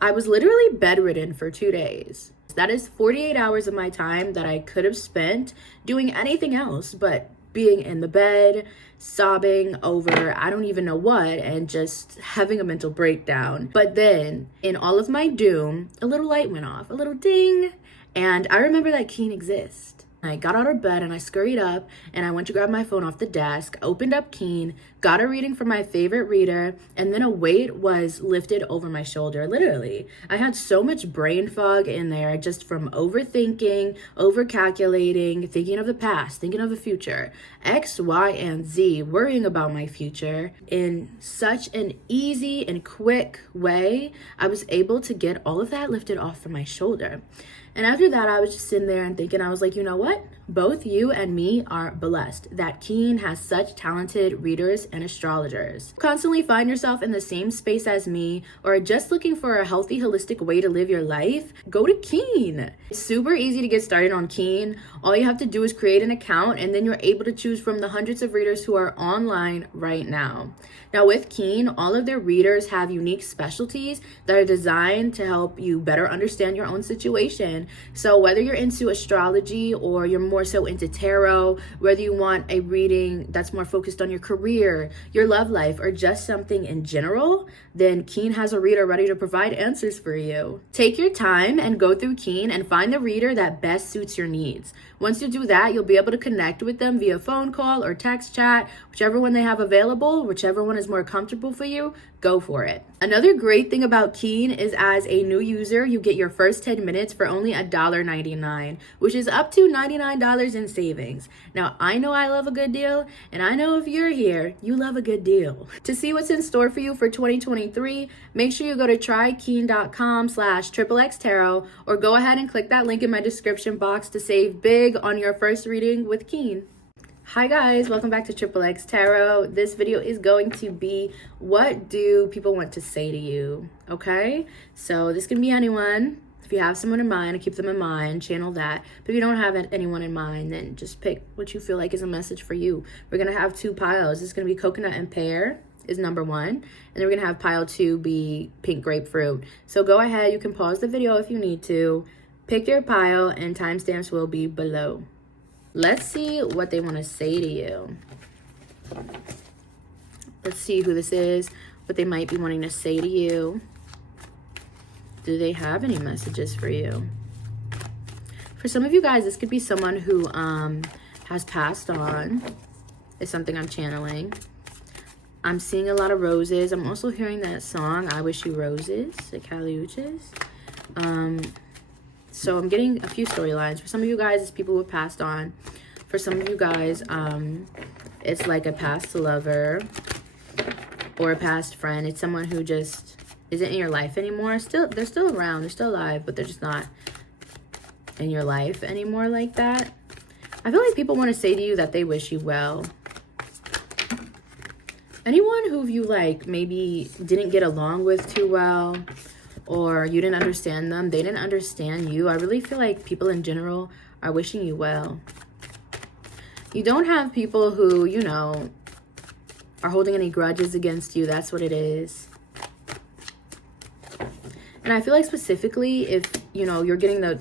I was literally bedridden for 2 days. That is 48 hours of my time that I could have spent doing anything else but being in the bed, sobbing over I don't even know what, and just having a mental breakdown. But then, in all of my doom, a little light went off, a little ding, and I remember that Keen exists. I got out of bed and I scurried up and I went to grab my phone off the desk, opened up Keen, got a reading from my favorite reader, and then a weight was lifted over my shoulder. Literally, I had so much brain fog in there just from overthinking, overcalculating, thinking of the past, thinking of the future, X, Y, and Z, worrying about my future. In such an easy and quick way, I was able to get all of that lifted off from my shoulder. And after that, I was just sitting there and thinking, I was like, you know what? Both you and me are blessed that Keen has such talented readers and astrologers. Constantly find yourself in the same space as me or are just looking for a healthy, holistic way to live your life? Go to Keen. It's super easy to get started on Keen. All you have to do is create an account and then you're able to choose from the hundreds of readers who are online right now. Now with Keen, all of their readers have unique specialties that are designed to help you better understand your own situation. So whether you're into astrology or you're more so into tarot, whether you want a reading that's more focused on your career, your love life, or just something in general, then Keen has a reader ready to provide answers for you. Take your time and go through Keen and find the reader that best suits your needs. Once you do that, you'll be able to connect with them via phone call or text chat, whichever one they have available, whichever one is more comfortable for you, go for it. Another great thing about Keen is as a new user, you get your first 10 minutes for only $1.99, which is up to $99 in savings. Now, I know I love a good deal, and I know if you're here, you love a good deal. To see what's in store for you for 2023, make sure you go to trykeen.com/XXX or go ahead and click that link in my description box to save big on your first reading with Keen. Hi guys, welcome back to XXX Tarot. This video is going to be what do people want to say to you, okay? So this can be anyone. If you have someone in mind, keep them in mind, channel that. But if you don't have anyone in mind, then just pick what you feel like is a message for you. We're gonna have two piles. It's gonna be coconut and pear is number 1. And then we're gonna have pile 2 be pink grapefruit. So go ahead, you can pause the video if you need to. Pick your pile and timestamps will be below. Let's see what they want to say to you. Let's see who this is, what they might be wanting to say to you. Do they have any messages for you? For some of you guys, this could be someone who has passed on. Is something I'm channeling. I'm seeing a lot of roses. I'm also hearing that song, I Wish You Roses, the Caliuches. So I'm getting a few storylines. For some of you guys, it's people who have passed on. For some of you guys, it's like a past lover or a past friend. It's someone who just isn't in your life anymore. They're still around. They're still alive, but they're just not in your life anymore like that. I feel like people want to say to you that they wish you well. Anyone who you like maybe didn't get along with too well, or you didn't understand them, they didn't understand you. I really feel like people in general are wishing you well. You don't have people who, you know, are holding any grudges against you. That's what it is. And I feel like specifically if, you know, you're getting the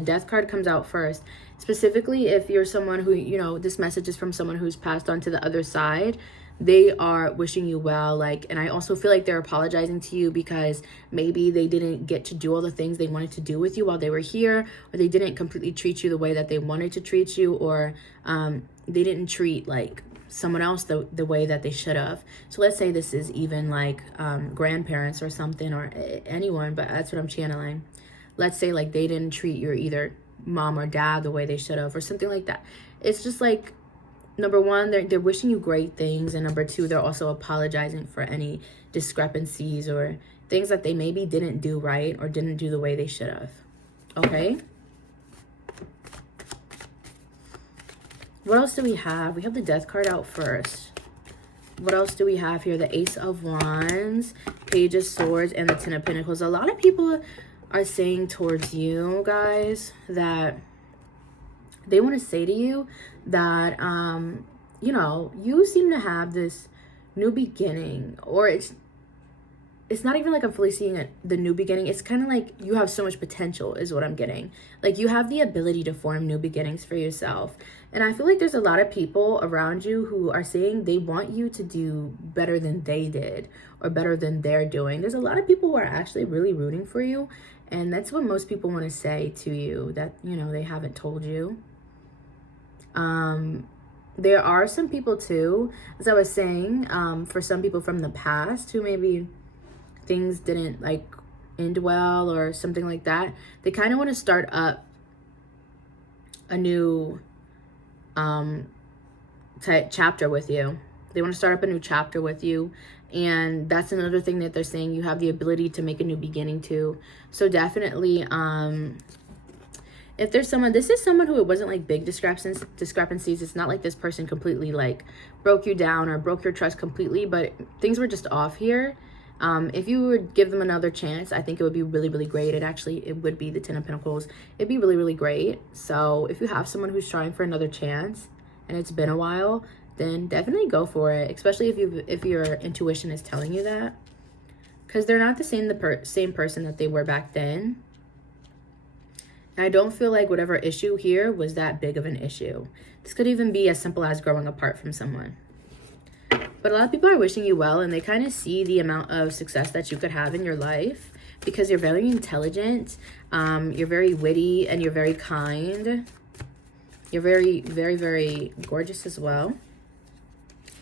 death card comes out first. Specifically if you're someone who, you know, this message is from someone who's passed on to the other side. They are wishing you well, like, and I also feel like they're apologizing to you because maybe they didn't get to do all the things they wanted to do with you while they were here, or they didn't completely treat you the way that they wanted to treat you, or they didn't treat like someone else the way that they should have. So let's say this is even like grandparents or something, or anyone, but that's what I'm channeling. Let's say like they didn't treat your either mom or dad the way they should have, or something like that. It's just like, number 1, they're wishing you great things, and number 2, they're also apologizing for any discrepancies or things that they maybe didn't do right or didn't do the way they should have. Okay? What else do we have? We have the death card out first. What else do we have here? The Ace of Wands, Page of Swords, and the Ten of Pentacles. A lot of people are saying towards you guys that they want to say to you that, you know, you seem to have this new beginning, or it's it's not even like I'm fully seeing it, the new beginning. It's kind of like you have so much potential is what I'm getting. Like you have the ability to form new beginnings for yourself. And I feel like there's a lot of people around you who are saying they want you to do better than they did or better than they're doing. There's a lot of people who are actually really rooting for you. And that's what most people want to say to you that, you know, they haven't told you. There are some people too, as I was saying, for some people from the past who maybe things didn't like end well or something like that. They kind of want to start up a new chapter with you. They want to start up a new chapter with you. And that's another thing that they're saying you have the ability to make a new beginning to. So definitely, if there's someone, this is someone who it wasn't like big discrepancies. It's not like this person completely like broke you down or broke your trust completely, but things were just off here. If you would give them another chance, I think it would be really, really great. It would be the Ten of Pentacles. It'd be really, really great. So if you have someone who's trying for another chance and it's been a while, then definitely go for it. Especially if your intuition is telling you that, because they're not the same person that they were back then. And I don't feel like whatever issue here was that big of an issue. This could even be as simple as growing apart from someone. But a lot of people are wishing you well, and they kind of see the amount of success that you could have in your life because you're very intelligent, you're very witty, and you're very kind. You're very, very, very gorgeous as well.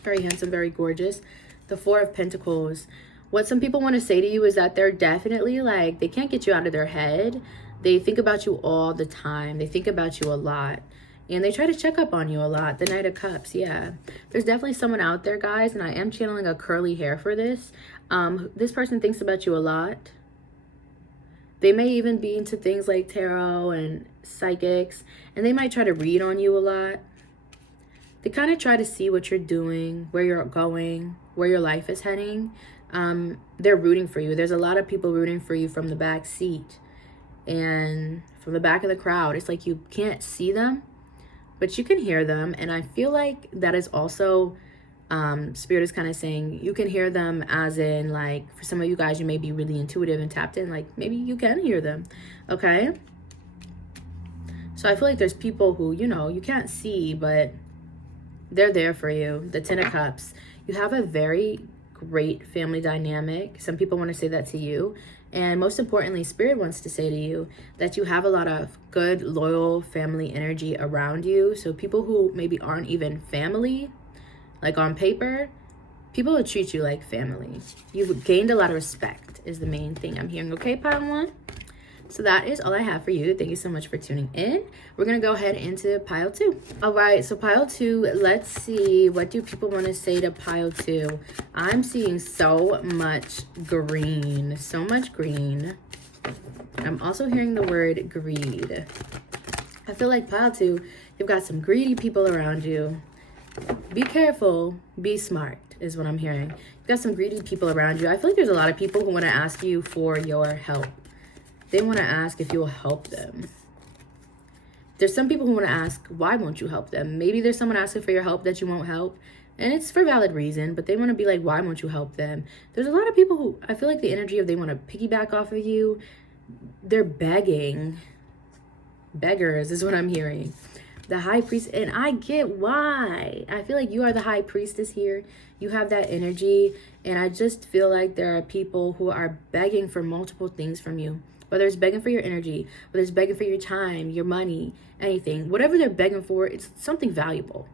Very handsome, very gorgeous. The Four of Pentacles. What some people want to say to you is that they're definitely like, they can't get you out of their head. They think about you all the time. They think about you a lot. And they try to check up on you a lot. The Knight of Cups, yeah. There's definitely someone out there, guys, and I am channeling a curly hair for this. This person thinks about you a lot. They may even be into things like tarot and psychics, and they might try to read on you a lot. They kind of try to see what you're doing, where you're going, where your life is heading. They're rooting for you. There's a lot of people rooting for you from the back seat and from the back of the crowd. It's like you can't see them, but you can hear them. And I feel like that is also, Spirit is kind of saying you can hear them, as in like for some of you guys, you may be really intuitive and tapped in, like maybe you can hear them. Okay. So I feel like there's people who, you know, you can't see, but they're there for you. The Ten of Cups. You have a very great family dynamic. Some people want to say that to you. And most importantly, Spirit wants to say to you that you have a lot of good, loyal family energy around you. So people who maybe aren't even family, like on paper, people will treat you like family. You've gained a lot of respect is the main thing I'm hearing. Okay, pile one? So that is all I have for you. Thank you so much for tuning in. We're going to go ahead into pile two. All right, so pile two, let's see. What do people want to say to pile two? I'm seeing so much green. So much green. I'm also hearing the word greed. I feel like pile two, you've got some greedy people around you. Be careful. Be smart is what I'm hearing. You've got some greedy people around you. I feel like there's a lot of people who want to ask you for your help. They want to ask if you will help them. There's some people who want to ask, why won't you help them? Maybe there's someone asking for your help that you won't help. And it's for valid reason, but they want to be like, why won't you help them? There's a lot of people who, I feel like the energy of they want to piggyback off of you. They're begging. Beggars is what I'm hearing. The High Priest, and I get why. I feel like you are the High Priestess here. You have that energy, and I just feel like there are people who are begging for multiple things from you. Whether it's begging for your energy, whether it's begging for your time, your money, anything. Whatever they're begging for, it's something valuable.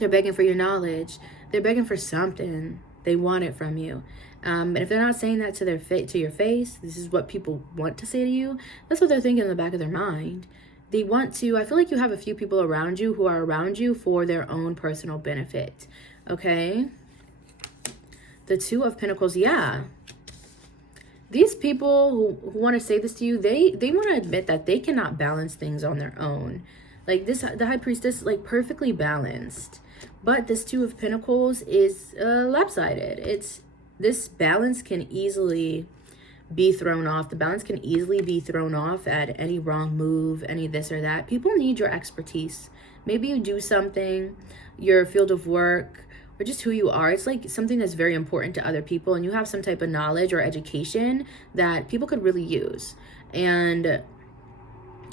They're begging for your knowledge. They're begging for something. They want it from you. And if they're not saying that to your face, this is what people want to say to you. That's what they're thinking in the back of their mind. They want to, I feel like you have a few people around you who are around you for their own personal benefit. Okay? The Two of Pentacles, yeah. These people who want to say this to you, they want to admit that they cannot balance things on their own. Like this, the High Priestess, like perfectly balanced. But this Two of Pentacles is lopsided. This balance can easily be thrown off. The balance can easily be thrown off at any wrong move, any this or that. People need your expertise. Maybe you do something, your field of work, or just who you are. It's like something that's very important to other people, and you have some type of knowledge or education that people could really use. And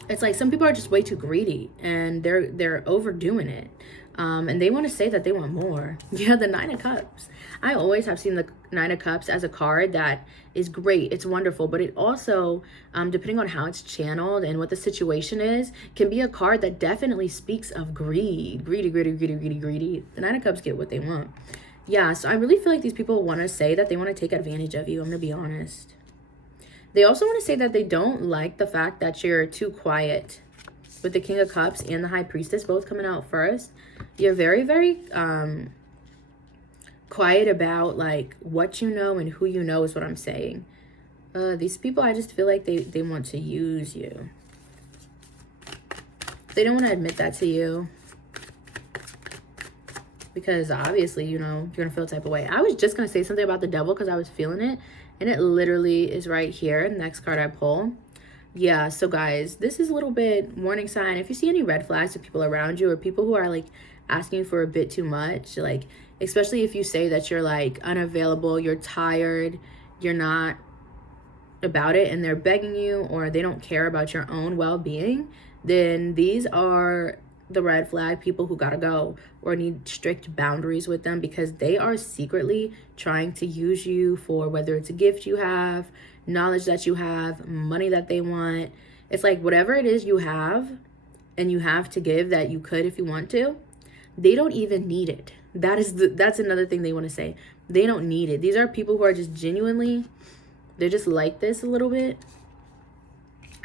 it's like some people are just way too greedy, and they're overdoing it. And they want to say that they want more. Yeah, the Nine of Cups. I always have seen the Nine of Cups as a card that is great. It's wonderful, but it also, depending on how it's channeled and what the situation is, can be a card that definitely speaks of greed. Greedy, greedy, greedy, greedy, greedy. The Nine of Cups get what they want. Yeah, so I really feel like these people want to say that they want to take advantage of you. I'm going to be honest. They also want to say that they don't like the fact that you're too quiet. With the King of Cups and the High Priestess both coming out first, you're very, very quiet about like what you know and who you know is what I'm saying. These people, I just feel like they want to use you. They don't want to admit that to you, because obviously, you know, you're going to feel a type of way. I was just going to say something about the Devil because I was feeling it, and it literally is right here. Next card I pull. Yeah, so guys, this is a little bit warning sign. If you see any red flags of people around you, or people who are like asking you for a bit too much, like especially if you say that you're like unavailable, you're tired, you're not about it, and they're begging you, or they don't care about your own well-being, then these are the red flag people who gotta go, or need strict boundaries with them, because they are secretly trying to use you for whether it's a gift you have, knowledge that you have, money that they want. It's like whatever it is you have and you have to give that you could if you want to, they don't even need it. That's another thing they want to say. They don't need it. These are people who are just genuinely, they're just like this a little bit,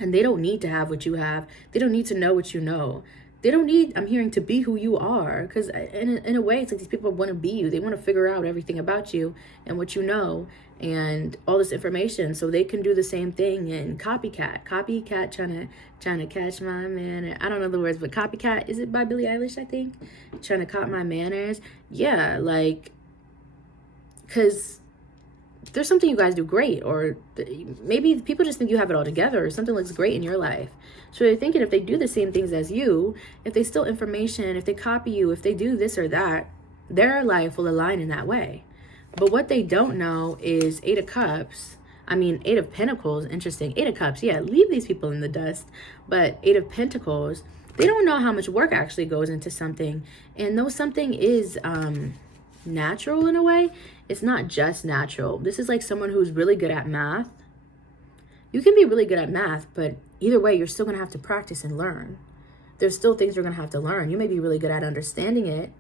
and they don't need to have what you have. They don't need to know what you know. They don't need, I'm hearing, to be who you are, because in a way, it's like these people want to be you. They want to figure out everything about you and what you know and all this information, so they can do the same thing. And copycat trying to catch my man. I don't know the words, but copycat, is it by Billie Eilish? I think trying to cop my manners. Yeah, like, because there's something you guys do great, or maybe people just think you have it all together, or something looks great in your life. So they're thinking if they do the same things as you, if they steal information, if they copy you, if they do this or that, their life will align in that way. But what they don't know is Eight of Pentacles, interesting. Eight of Cups, yeah, leave these people in the dust. But Eight of Pentacles, they don't know how much work actually goes into something. And though something is natural in a way, it's not just natural. This is like someone who's really good at math. You can be really good at math, but either way, you're still going to have to practice and learn. There's still things you're going to have to learn. You may be really good at understanding it,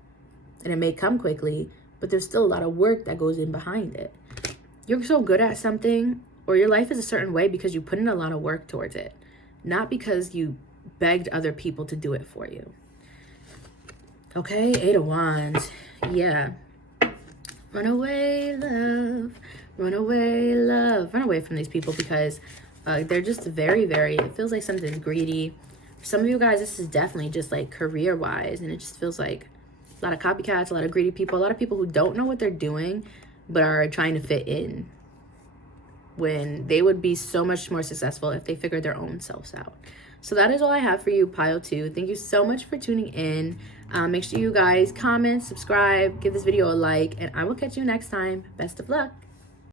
and it may come quickly, but there's still a lot of work that goes in behind it. You're so good at something, or your life is a certain way because you put in a lot of work towards it, not because you begged other people to do it for you. Okay, Eight of Wands. Yeah. Run away, love. Run away, love. Run away from these people, because they're just very, very, it feels like something's greedy. For some of you guys, this is definitely just like career-wise, and it just feels like a lot of copycats, a lot of greedy people, a lot of people who don't know what they're doing, but are trying to fit in, when they would be so much more successful if they figured their own selves out. So that is all I have for you, pile 2. Thank you so much for tuning in. Make sure you guys comment, subscribe, give this video a like, and I will catch you next time. Best of luck.